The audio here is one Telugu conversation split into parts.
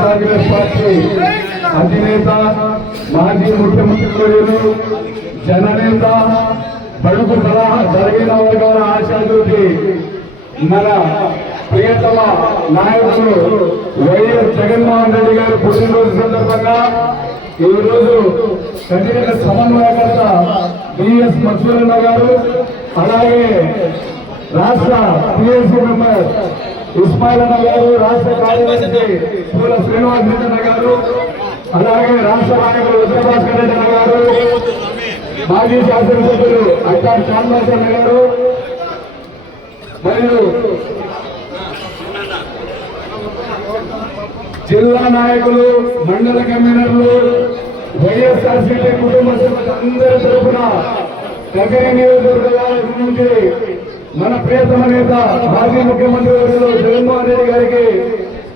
కాంగ్రెస్ పార్టీ అధినేత మాజీ ముఖ్యమంత్రి జననేత బడుగు జరిగిన వర్గాల ఆశాజ్యోతి మన ప్రియతమ నాయకులు వైఎస్ జగన్మోహన్ రెడ్డి గారి పుట్టినరోజు సందర్భంగా ఈరోజు కఠిన సమన్వయకర్త బిఎస్ మధుసూదన్ గారు, అలాగే రాష్ట్ర పిఎస్సీ మెంబర్ ఇస్మాయిల్ అన్న గారు, రాష్ట్ర కార్యదర్శి పూల శ్రీనివాస్ రెడ్డి గారు, అలాగే రాష్ట్ర నాయకులు విజయభాస్కర్ రెడ్డి గారు, మాజీ శాసనసభ్యులు అక్కా శ్యామలాస్ గారు మరియు జిల్లా నాయకులు, మండల కన్వీనర్లు, వైఎస్ఆర్సీపీ కుటుంబ సభ్యులందరి తరఫున నగరి నియోజకవర్గాల నుంచి మన ప్రియతమ నేత మాజీ ముఖ్యమంత్రి వర్యులు జగన్మోహన్ రెడ్డి గారికి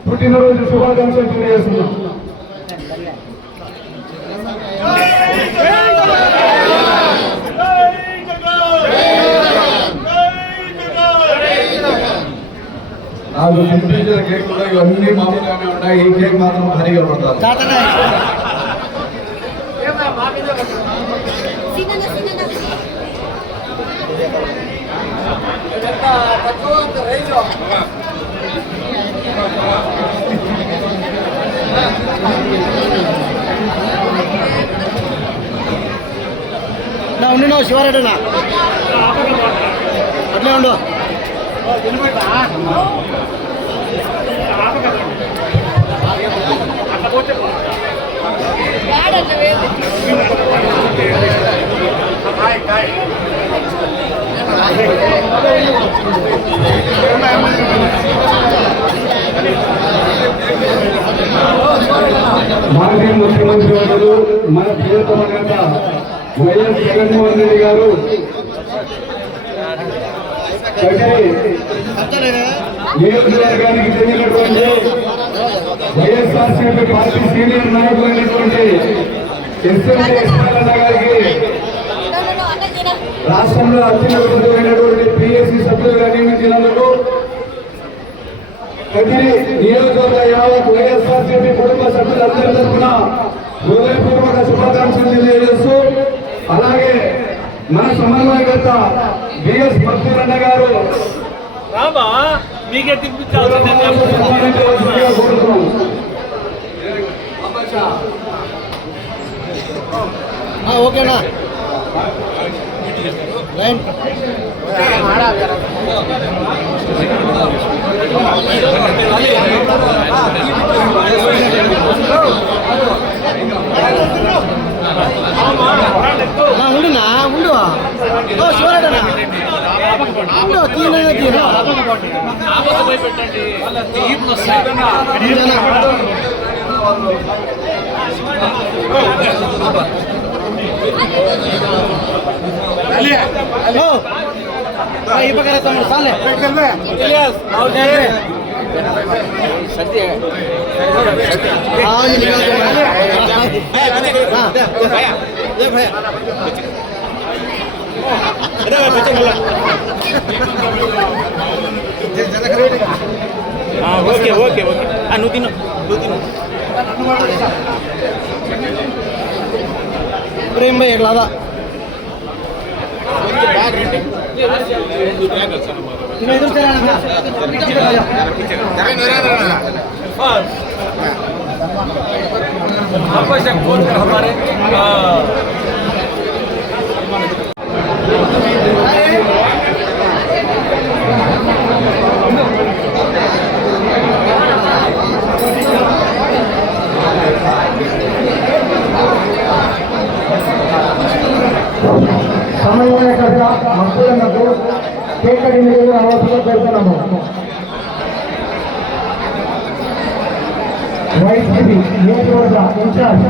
పుట్టినరోజు శుభాకాంక్షలు తెలియజేస్తున్నాం. నాకు తినిపించిన కేక్ కూడా ఇవన్నీ మామూలుగానే ఉన్నాయి, ఈ కేక్ మాత్రం భారీగా పడతారు. ఉండు శివారెడ్డినా అట్లే ఉండు. మాజీ ముఖ్యమంత్రి వర్యులు మన ప్రియతమ నేత వైఎస్ జగన్మోహన్ రెడ్డి గారు నియోజకవర్గానికి చెందినటువంటి వైఎస్ఆర్సీపీ పార్టీ సీనియర్ నాయకులైనటువంటి ఎస్ఎండి ఇస్మాయిల్ గారికి రాష్ట్రంలో అత్యున్నతమైనటువంటి పిఎస్సీ సభ్యులుగా నియమించినందుకు కదిరి నియోజకవర్గ యావత్ వైఎస్ఆర్సీపీ కుటుంబ సభ్యులందరి తరఫున హృదయపూర్వక శుభాకాంక్షలు తెలియజేస్తూ, అలాగే మన సమన్వయకర్త బిఎస్ మధుసూదన్ గారు ఓకేనా లైన్ ఉండునా ఉండు శివరాడనా ఉండు తీన హలో ఈ పక్కన తమ్ముడు సాలే ఓకే ఓకే ఓకే నువ్వు తిను प्रेम भाई अगला था इधर से हमारे సమన్వయకర్త మక్కులకు కేక్ కటింగ్ అవసరం పెడుతున్నాము. వైసీపీ నియోజకవర్గ ఇన్ఛార్జ్